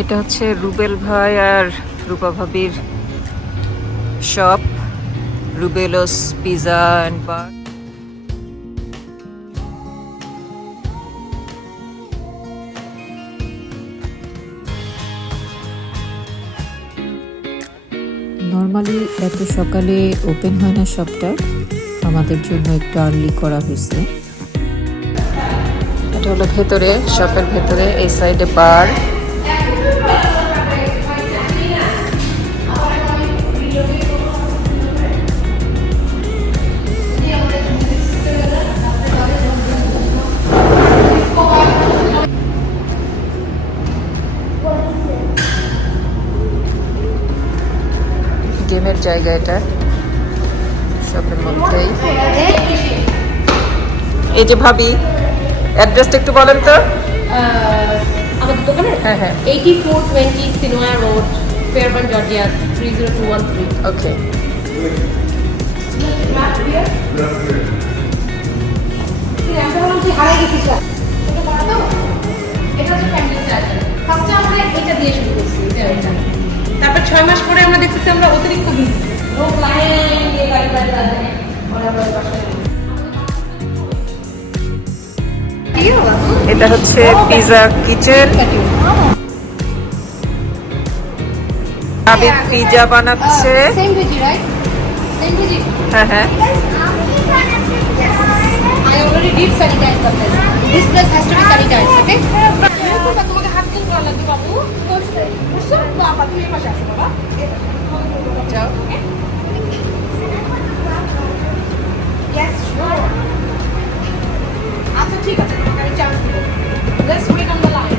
এটা হচ্ছে রুবেল ভাই আর রূপা ভাবির shop, Rubelos pizza and bar. Normally এত সকালে ওপেন হয় না শপটা, আমাদের জন্য একটু আর্লি করা হয়েছে। এটা হলো ভেতরে, শপের ভেতরে, এই সাইডে বার। গেমের জায়গা এটা শপের মধ্যেই। এই যে ভাবি, অ্যাড্রেসটা একটু বলেন তো। আমাদের দোকানের? হ্যাঁ হ্যাঁ, 8420 সিনোয়া রোড, ফেয়ারবার্ন, জর্জিয়া 30213। ওকে। তারপর 6 মাস পরে আমরা দেখতেছি আমরা অতিরিক্ত বিজি। এটা হচ্ছে পিজা কিচেন। ভাবি পিজা বানাচ্ছে। হ্যাঁ হ্যাঁ, I already did sanitize the place. This place has to be sanitized, okay? তোমাকে হাত ক্লিন করা লাগবে বাবু। বুঝছো? বাবা তুমি এই পাশে আসো বাবা। যাও। Yes, sure. আচ্ছা ঠিক আছে, তোমাকে আমি চান্স দেব। Let's wait on the line.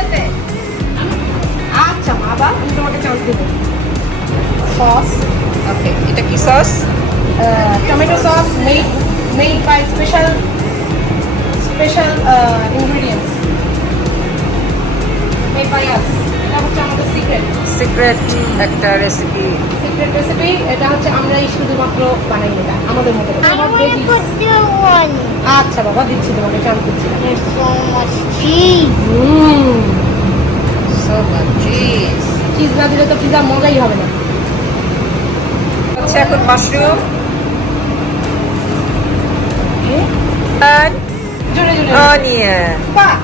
Okay? আচ্ছা বাবা, আমি তোমাকে চান্স দেব। সস, ওকে। এটা কি sauce? tomato sauce made by special ingredients made by us. এটা হচ্ছে আমাদের সিক্রেট একটা রেসিপি। রেসিপি। এটা হচ্ছে আমরাই শুধুমাত্র বানাই, এটা আমাদের মতো করে। আচ্ছা বাবা, দিচ্ছি তোমাকে, চান্স দিচ্ছি। So much cheese. চিজ না দিলে তো পিজা মজাই হবে না। হচ্ছে এখন মাশরুম জোরে জোরে। অনিয়ন। বাহ,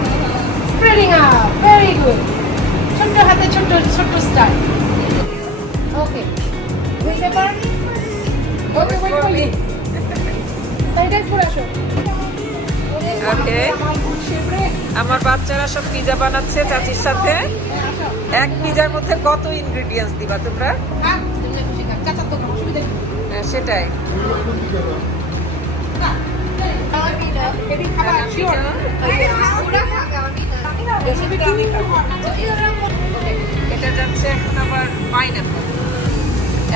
স্প্রেডিং আপ, ভেরি গুড। ছোট্ট হাতে ছোট্ট ছোট্ট style. Okay, wheel paper. Okay, wait for me. Sanitize করে আসো। ওকে, আমার বাচ্চারা সব পিজা বানাচ্ছে চাচির সাথে। এক পিজার মধ্যে কত ইনগ্রেডিয়েন্টস দিবা তোমরা? হ্যাঁ, তুমি খুশি থাক। চাচার তো কোনো অসুবিধা নেই। হ্যাঁ, সেটাই। বেবি খাবার শিওর। এটা যাচ্ছে এখন আবার পাইনাপল।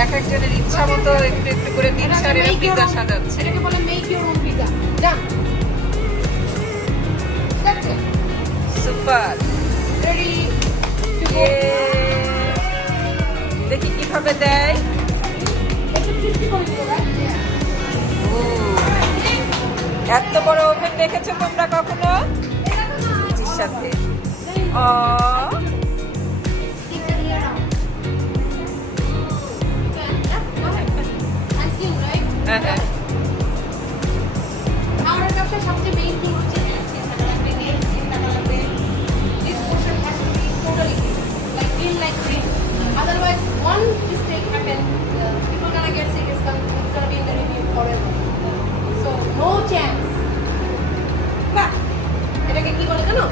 এক একজনের ইচ্ছা মতো একটু একটু করে দিচ্ছে আর এরা পিজা সাজাচ্ছে। এটাকে বলে মেক ইওর ওন পিজা। যা, that's it. Super. Ready to go. দেখি কিভাবে দেয়। একটু ক্রিস্পি করে দিও, রাইট? ও, এত বড় ওভেন দেখেছো তোমরা কখনো? পিজির সাথে। ও, হ্যাঁ হ্যাঁ। আমার কাছে সবচেয়ে মেইন থিং হচ্ছে this portion has to be totally clean like green. Otherwise, one mistake happen, people gonna get sick. It's gonna be in the review forever. So no chance. বাহ, এটাকে কি বলে জানো?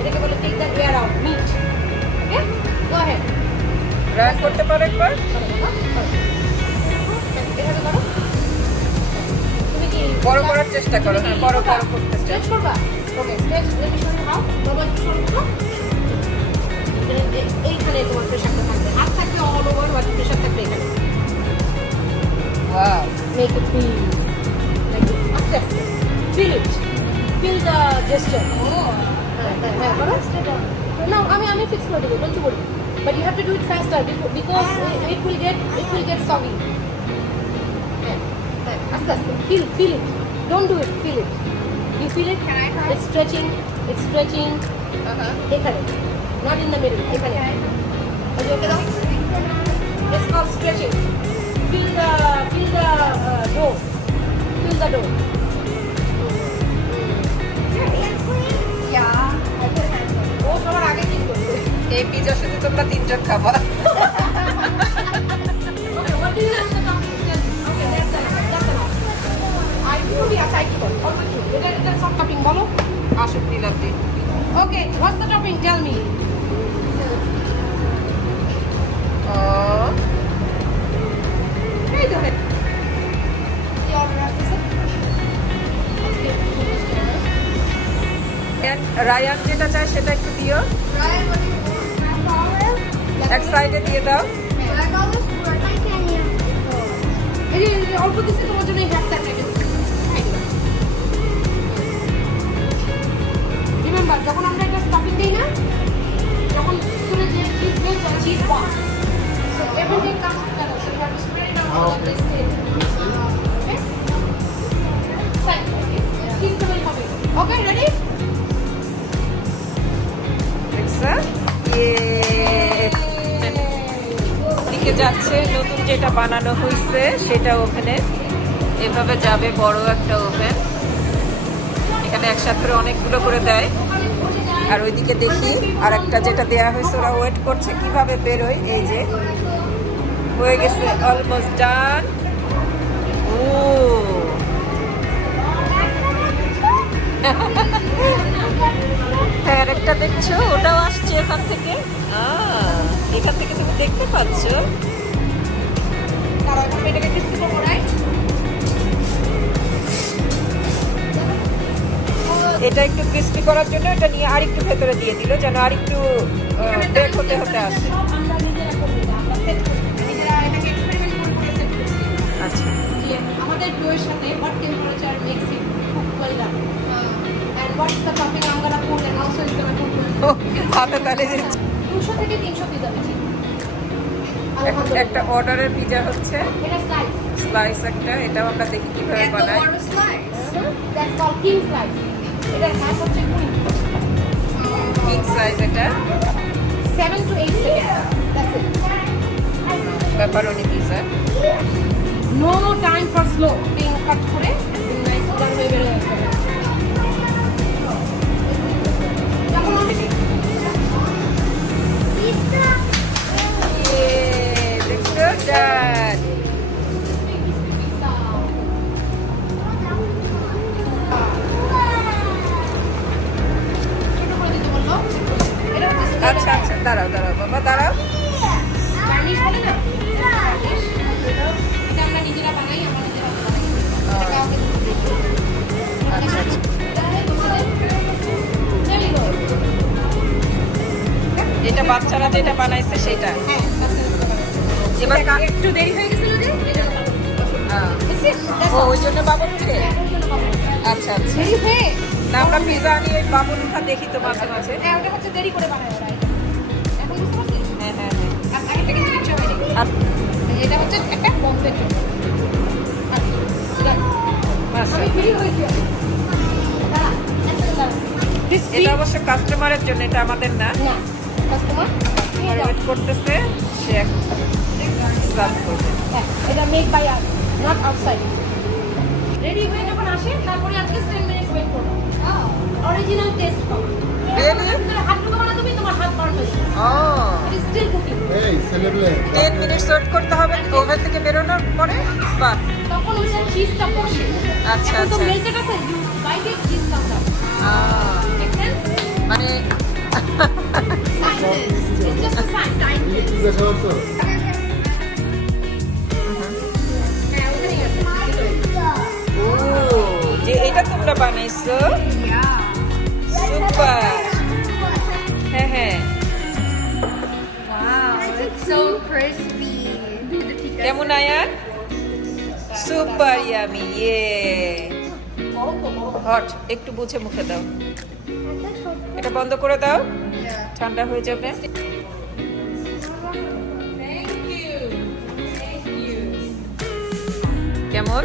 এটাকে বলে take the air out, meat. Okay? Go ahead. Run করতে পারো একবার? এটাকে করো। তুমি কি বড় করার চেষ্টা করো। হ্যাঁ, বড় বড় করতে চাই। স্ট্রেচ করবা? Okay, stretch. Let me show you how. বাবা একটু সরো তো। এইখানে তোমার প্রেশারটা থাকবে। হাত থাকবে অল ওভার, বাট প্রেশার থাকবে এখানে। Wow. Make it feel like this. আস্তে আস্তে। Feel it. Feel the gesture. হ্যাঁ, করো। No, আমি ফিক্স করে দেবো, don't you worry. But you have to do it faster because it will get soggy. হ্যাঁ, আস্তে আস্তে। Feel it. don't do it, feel it. You feel it? Can I try? It's stretching. এখানে, not in the middle. এখানে. Okay, it's called stretching. Feel the dough. Feel the dough. Yeah, I can handle it. ও সবার আগে কি করবে? এই pizza শুধু তোমরা 3 জন খাবা। Okay, what do you have the topping? Okay, that's enough. I will be a side one. এটা সব topping বলো। আসুক Niladri. Okay, what's the topping? Tell me. এই তো হে। কি অর্ডার আসছে? রায়ান যেটা চায় সেটা একটু দিও। Ryan, what do you want? Black olive? এক সাইডে দিয়ে দাও। Black olive? I can't eat. এই যে অল্প দিছি তোমার জন্য এই হ্যাপটা রেখে দিচ্ছি। রিমেম্বার যখন আমরা এটা স্টাফিং দেই না যখন ভিতরে যে চিজ বের হয় cheese box so everything comes together so you have to spread it out on this thing okay fine cheese তো বের হবে ওকে রেডি দেখছো? দিকে যাচ্ছে নতুন যেটা বানানো হয়েছে সেটা ওভেনে এভাবে যাবে বড় একটা ওভেন। এখানে একসাথে অনেকগুলো করে দেয়। আর ওইদিকে দেখি আর একটা যেটা দেয়া হয়েছে ওরা ওয়েট করছে কিভাবে বেরোয়। এই যে হয়ে গেছে অলমোস্ট ডান। ও হ্যাঁ আরেকটা দেখছো ওটাও আসছে এখান থেকে। এখান থেকে তুমি দেখতে পাচ্ছ। তারপর আমরা এটাকে ক্রিস্পি করব রাইট এটা একটু ক্রিস্পি করার জন্য এটা নিয়ে আরেকটু ভেতরে দিয়ে দিল যেন আরেকটু বেক হতে হতে আসে। সব আমরা নিজেরা করে দিই আমরা সেট করি নিজেরা এটাকে এক্সপেরিমেন্ট করে সেট করি আচ্ছা যে আমাদের ডোয়ের সাথে what temperature makes it cook well done and what's the topping I'm gonna put and also is gonna cook well ভালো তাহলে 200 থেকে 300 পিজা বেশি একটা অর্ডারের পিজা হচ্ছে এটা স্লাইস স্লাইস একটা এটাও আমরা দেখি কিভাবে And the বানাই। water slice. That's call king slice এটা হ্যাঁ হচ্ছে কুইন কিং সাইজ এটা 7 to 8 seconds that's it pepperoni pizza. no time for slow being cut করে নাইস করে হয়ে বের হয়ে যাবে যখন আমি দেখছো ডান। ছোট করে দিতে বললো এটা হচ্ছে আচ্ছা আচ্ছা দাঁড়াও দাঁড়াও বাবা দাঁড়াও। গার্নিশ বলে না গার্নিশ এটা আমরা নিজেরা বানাই আমরা নিজেরা বানাই এটা কাউকে দিতে দিই আচ্ছা আচ্ছা এটা বাচ্চারা যেটা বানাইছে সেটা। হ্যাঁ এবার একটু দেরি হয়ে গেছিল যে ও ওই জন্য বাবুল উঠে আচ্ছা আচ্ছা দেরি হয়ে না আমরা পিজা আনি ওই বাবুল উঠা দেখি তো মাঝে মাঝে। হ্যাঁ ওটা হচ্ছে দেরি করে বানায় ওরা এখন বুঝতে পারছিস হ্যাঁ হ্যাঁ হ্যাঁ আগেটা কিন্তু কিচ্ছু হয়নি এটা হচ্ছে একটা বম্বের জন্য আমি ফ্রি হয়েছি এটা অবশ্য কাস্টমারের জন্য এটা আমাদের না। না কাস্টমার ওয়েট করতেছে সে সার্ভ করবে। হ্যাঁ এটা make by us not outside ready হয়ে যখন আসে তারপরে আজকে 10 মিনিটস ওয়েট করো অরিজিনাল টেস্ট পাবো Really? হাত ঢুকে বানা তুমি তোমার হাত বার্ন হয়েছে ও it is still cooking Hey, celebrate. 10 minute wait করতে হবে ওভেন থেকে বেরোনোর পরে। বাহ তখন ওই চিজটা বসে আচ্ছা এখন তো আচ্ছা মেল্টেড আছে you bite it cheese comes out make sense মানে it's just a sign Pizza খাওয়ার তো? হ্যাঁ ওখানেই আছে ও যে এটা তোমরা বানাইছো Yeah. সুপার। হ্যাঁ হ্যাঁ Wow, it's so crispy. কেমন আয়ান? সুপার ইয়ামি ইয়ে হট একটু বুঝে মুখে দাও। এটা বন্ধ করে দাও Yeah. ঠান্ডা হয়ে যাবে। কেমন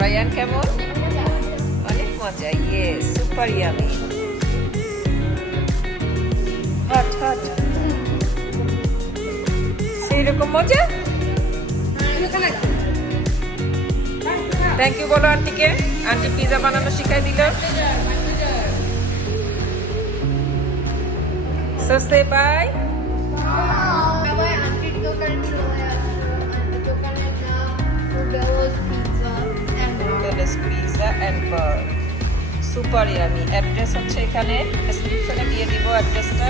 রায়ান কেমন? অনেক মজা, yes, super yummy. Hot hot, সেই রকম মজা। থ্যাংক ইউ বলো আন্টিকে, আন্টি পিজা বানানো শিখাই দিল। So say bye. আবার আন্টির দোকানে চলে আসলো। আন্টির দোকানের নাম Rubello's Pizza and Bar. Rubello's Pizza and Bar, super yummy. Address হচ্ছে এখানে ডেসক্রিপশনে দিয়ে দিব অ্যাড্রেসটা।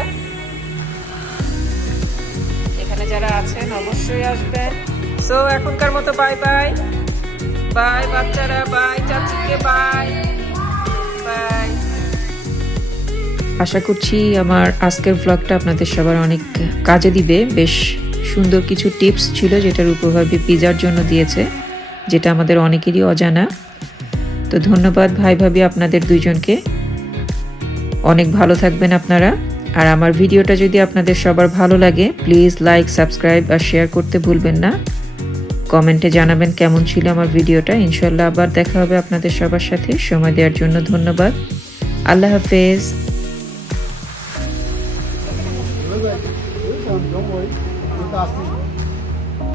এখানে যারা আছেন অবশ্যই আসবেন। সো এখনকার মতো বাই বাই, বাই বাচ্চারা, বাই চাচিকে, বাই বাই। আশা করছি আমার আজকের ব্লগটা আপনাদের সবার অনেক কাজে দিবে। বেশ সুন্দর কিছু টিপস ছিল যেটা রূপভাবী পিজার জন্য দিয়েছে, যেটা আমাদের অনেকেরই অজানা। তো ধন্যবাদ ভাই ভাবি আপনাদের দুইজনকে। অনেক ভালো থাকবেন আপনারা। আর আমার ভিডিওটা যদি আপনাদের সবার ভালো লাগে প্লিজ লাইক, সাবস্ক্রাইব আর শেয়ার করতে ভুলবেন না। কমেন্টে জানাবেন কেমন ছিল আমার ভিডিওটা। ইনশাল্লাহ আবার দেখা হবে আপনাদের সবার সাথে। সময় দেওয়ার জন্য ধন্যবাদ। আল্লাহ হাফেজ। Don't worry. Just ask me.